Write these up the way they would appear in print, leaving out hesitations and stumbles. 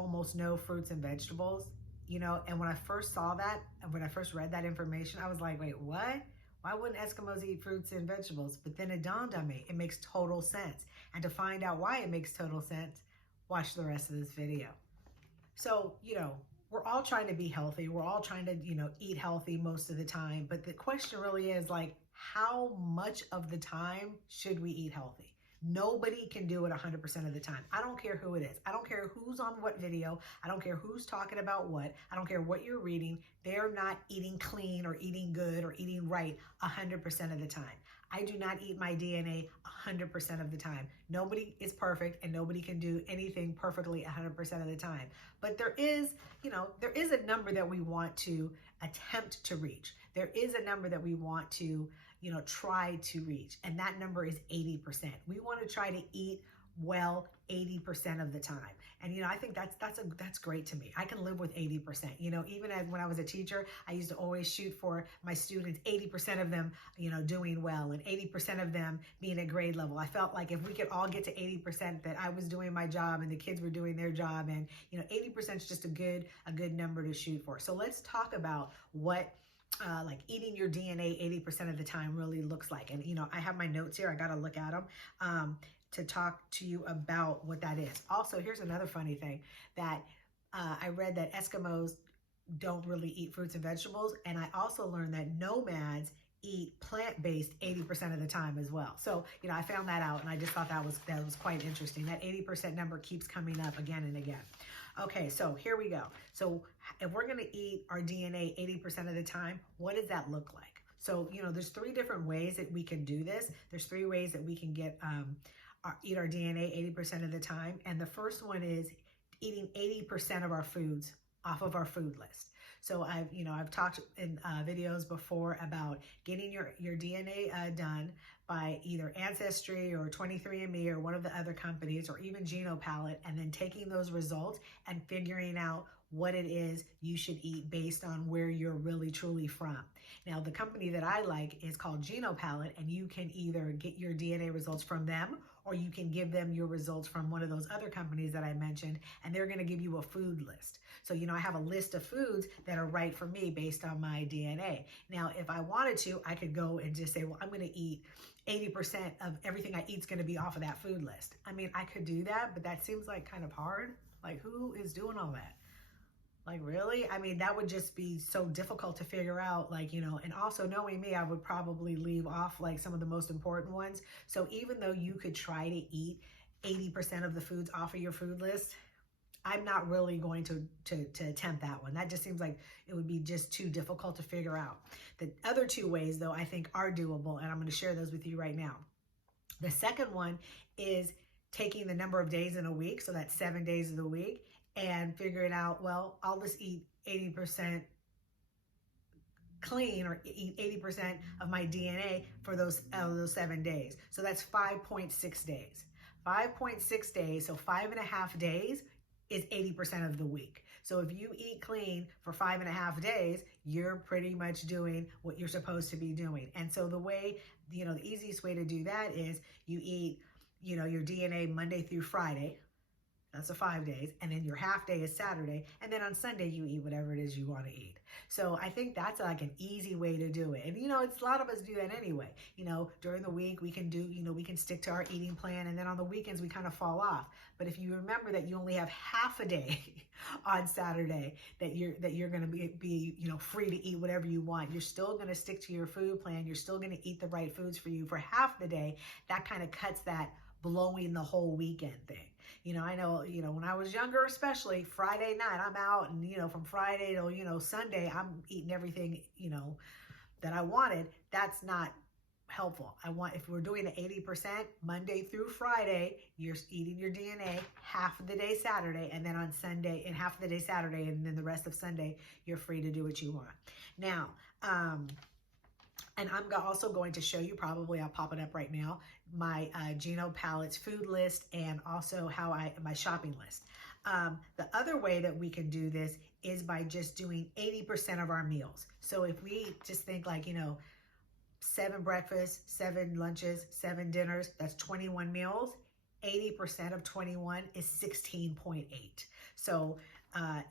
almost no fruits and vegetables, and when I first saw that, and when I first read that information, I was like, wait, what? Why wouldn't Eskimos eat fruits and vegetables? But then it dawned on me, it makes total sense. And to find out why it makes total sense, watch the rest of this video. So, we're all trying to be healthy. We're all trying to, eat healthy most of the time. But the question really is like, how much of the time should we eat healthy? Nobody can do it 100% of the time. I don't care who it is. I don't care who's on what video. I don't care who's talking about what. I don't care what you're reading. They're not eating clean or eating good or eating right 100% of the time. I do not eat my DNA 100% of the time. Nobody is perfect and nobody can do anything perfectly 100% of the time. But there is a number that we want to attempt to reach. There is a number that we want to, try to reach. And that number is 80%. We want to try to eat well 80% of the time. And, I think that's great to me. I can live with 80%. Even when I was a teacher, I used to always shoot for my students, 80% of them, doing well and 80% of them being at grade level. I felt like if we could all get to 80%, that I was doing my job and the kids were doing their job. And, 80% is just a good number to shoot for. So let's talk about what like eating your DNA 80% of the time really looks like. And, I have my notes here. I got to look at them. To talk to you about what that is. Also, here's another funny thing that I read that Eskimos don't really eat fruits and vegetables. And I also learned that nomads eat plant-based 80% of the time as well. So, I found that out and I just thought that was quite interesting. That 80% number keeps coming up again and again. Okay, so here we go. So if we're going to eat our DNA 80% of the time, what does that look like? So, there's 3 different ways that we can do this. There's 3 ways that we can get eat our DNA 80% of the time. And the first one is eating 80% of our foods off of our food list. So I've talked in videos before about getting your DNA done by either Ancestry or 23andMe or one of the other companies or even GenoPalette, and then taking those results and figuring out what it is you should eat based on where you're really truly from. Now, the company that I like is called GenoPalette, and you can either get your DNA results from them or you can give them your results from one of those other companies that I mentioned, and they're going to give you a food list. So, I have a list of foods that are right for me based on my DNA. Now, if I wanted to, I could go and just say, well, I'm going to eat 80% of everything I eat is going to be off of that food list. I mean, I could do that, but that seems like kind of hard. Like, who is doing all that? Like, really? I mean, that would just be so difficult to figure out, like, and also knowing me, I would probably leave off like some of the most important ones. So even though you could try to eat 80% of the foods off of your food list, I'm not really going to attempt that one. That just seems like it would be just too difficult to figure out. The other 2 ways, though, I think are doable, and I'm going to share those with you right now. The second one is taking the number of days in a week, so that's 7 days of the week, and figuring out, well, I'll just eat 80% clean or eat 80% of my DNA for those 7 days. So that's 5.6 days. 5.6 days, so 5.5 days is 80% of the week. So if you eat clean for 5.5 days, you're pretty much doing what you're supposed to be doing. And so the way, the easiest way to do that is you eat, your DNA Monday through Friday. That's a 5 days. And then your half day is Saturday. And then on Sunday, you eat whatever it is you want to eat. So I think that's like an easy way to do it. And, it's a lot of us do that anyway. During the week, we can do, we can stick to our eating plan. And then on the weekends, we kind of fall off. But if you remember that you only have half a day on Saturday that you're going to be free to eat whatever you want, you're still going to stick to your food plan. You're still going to eat the right foods for you for half the day. That kind of cuts that blowing the whole weekend thing. I know, when I was younger, especially Friday night, I'm out and, from Friday till, Sunday, I'm eating everything, that I wanted. That's not helpful. If we're doing the 80% Monday through Friday, you're eating your DNA half of the day Saturday, and then on Sunday and half of the day Saturday, and then the rest of Sunday, you're free to do what you want. Now, and I'm also going to show you, probably I'll pop it up right now, my GenoPalette's food list and also my shopping list. The other way that we can do this is by just doing 80% of our meals. So if we just think like, 7 breakfasts, 7 lunches, 7 dinners, that's 21 meals. 80% of 21 is 16.8. So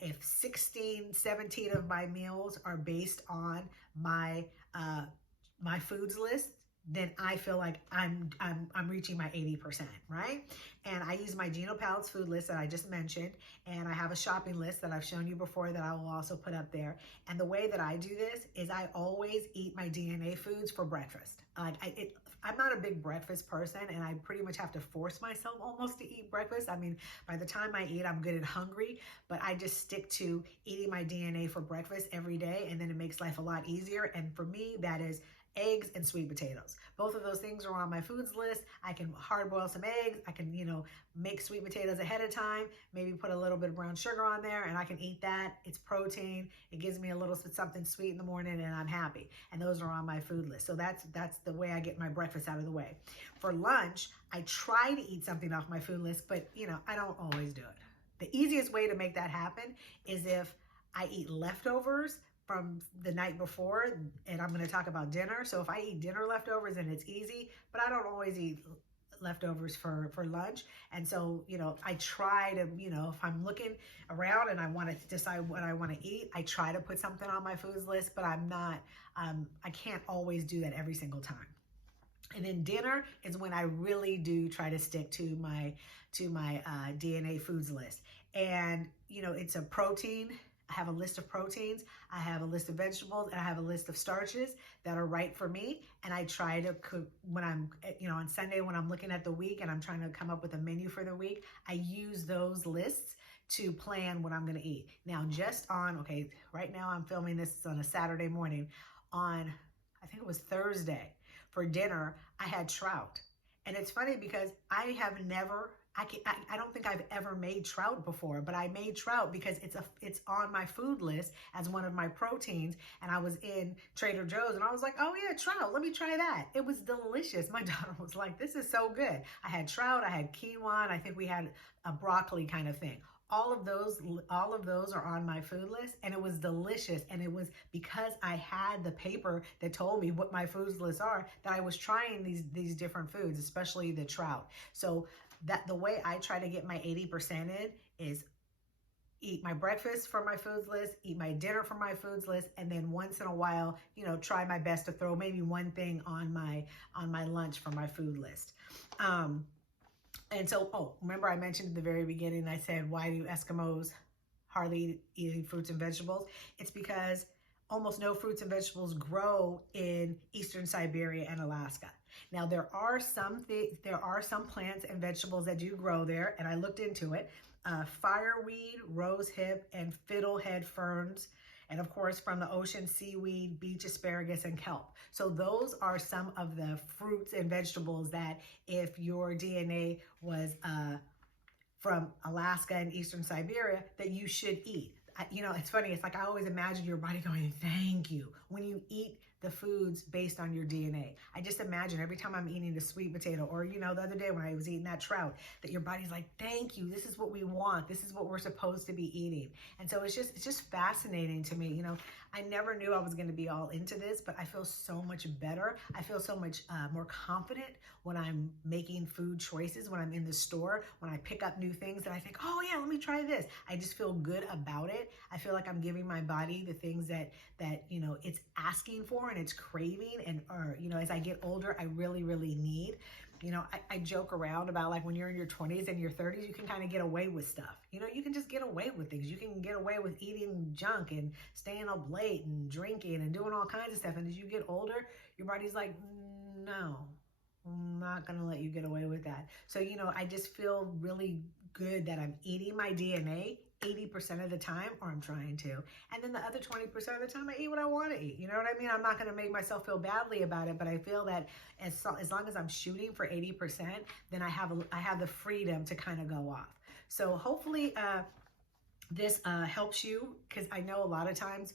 if 16, 17 of my meals are based on my my foods list, then I feel like I'm reaching my 80%, right? And I use my GenoPalace food list that I just mentioned, and I have a shopping list that I've shown you before that I will also put up there. And the way that I do this is I always eat my DNA foods for breakfast. I'm not a big breakfast person, and I pretty much have to force myself almost to eat breakfast. I mean, by the time I eat, I'm good and hungry, but I just stick to eating my DNA for breakfast every day, and then it makes life a lot easier. And for me, that is eggs and sweet potatoes. Both of those things are on my foods list. I can hard boil some eggs. I can, make sweet potatoes ahead of time, maybe put a little bit of brown sugar on there, and I can eat that. It's protein. It gives me a little something sweet in the morning, and I'm happy. And those are on my food list. So that's the way I get my breakfast out of the way. For lunch, I try to eat something off my food list, but I don't always do it. The easiest way to make that happen is if I eat leftovers from the night before, and I'm going to talk about dinner. So if I eat dinner leftovers, then it's easy, but I don't always eat leftovers for lunch. And so, I try to, if I'm looking around and I want to decide what I want to eat, I try to put something on my foods list, but I can't always do that every single time. And then dinner is when I really do try to stick to my DNA foods list. And, it's a protein. I have a list of proteins, I have a list of vegetables, and I have a list of starches that are right for me. And I try to cook when I'm, on Sunday when I'm looking at the week and I'm trying to come up with a menu for the week, I use those lists to plan what I'm going to eat. Now, right now I'm filming this on a Saturday morning. On, I think it was Thursday, for dinner, I had trout. And it's funny because I don't think I've ever made trout before, but I made trout because it's on my food list as one of my proteins. And I was in Trader Joe's and I was like, oh yeah, trout, let me try that. It was delicious. My daughter was like, this is so good. I had trout, I had quinoa, and I think we had a broccoli kind of thing. All of those are on my food list, and it was delicious. And it was because I had the paper that told me what my foods lists are that I was trying these different foods, especially the trout. So that the way I try to get my 80% in is eat my breakfast for my foods list, eat my dinner for my foods list, and then once in a while, try my best to throw maybe one thing on my lunch for my food list. And so, remember I mentioned at the very beginning, I said, why do Eskimos hardly eat fruits and vegetables? It's because almost no fruits and vegetables grow in Eastern Siberia and Alaska. Now, there are some plants and vegetables that do grow there, and I looked into it. Fireweed, rosehip, and fiddlehead ferns, and of course from the ocean, seaweed, beach asparagus, and kelp. So those are some of the fruits and vegetables that if your DNA was from Alaska and Eastern Siberia, that you should eat. It's funny. It's like I always imagine your body going, thank you, when you eat the foods based on your DNA. I just imagine every time I'm eating a sweet potato, or, the other day when I was eating that trout, that your body's like, thank you. This is what we want. This is what we're supposed to be eating. And so it's just fascinating to me. I never knew I was going to be all into this, but I feel so much better. I feel so much more confident when I'm making food choices, when I'm in the store, when I pick up new things that I think, oh yeah, let me try this. I just feel good about it. I feel like I'm giving my body the things that it's asking for and it's craving, and as I get older, I really, really need. I joke around about, like, when you're in your 20s and your 30s, you can kind of get away with stuff. You can just get away with things. You can get away with eating junk and staying up late and drinking and doing all kinds of stuff. And as you get older, your body's like, no, I'm not going to let you get away with that. So, I just feel really good that I'm eating my DNA 80% of the time, or I'm trying to. And then the other 20% of the time, I eat what I want to eat. You know what I mean? I'm not going to make myself feel badly about it, but I feel that as long as I'm shooting for 80%, then I have the freedom to kind of go off. So hopefully this helps you, because I know a lot of times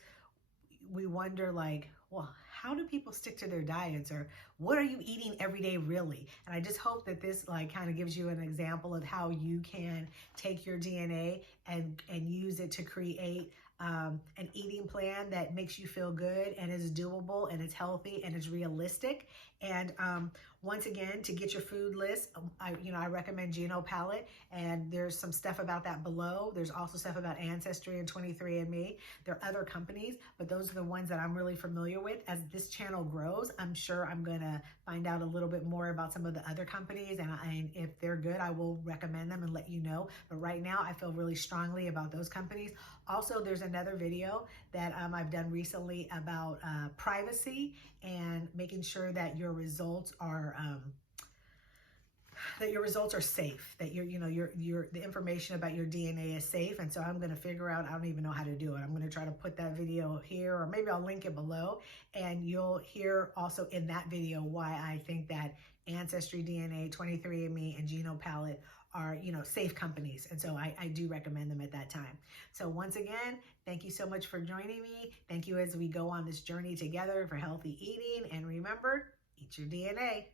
we wonder, like, well, how do people stick to their diets, or what are you eating every day really? And I just hope that this like kind of gives you an example of how you can take your DNA and use it to create an eating plan that makes you feel good and is doable and it's healthy and it's realistic. And once again, to get your food list, I recommend GenoPalette, and there's some stuff about that below. There's also stuff about Ancestry and 23andMe. There are other companies, but those are the ones that I'm really familiar with. As this channel grows, I'm sure I'm gonna find out a little bit more about some of the other companies, and if they're good, I will recommend them and let you know. But right now, I feel really strongly about those companies. Also, there's another video that I've done recently about privacy and making sure that your results are safe, that the information about your DNA is safe. And so I'm going to figure out, I don't even know how to do it. I'm going to try to put that video here, or maybe I'll link it below, and you'll hear also in that video why I think that AncestryDNA, 23andMe, and GenoPalette are, safe companies. And so I do recommend them at that time. So once again, thank you so much for joining me. Thank you as we go on this journey together for healthy eating. And remember, eat your DNA.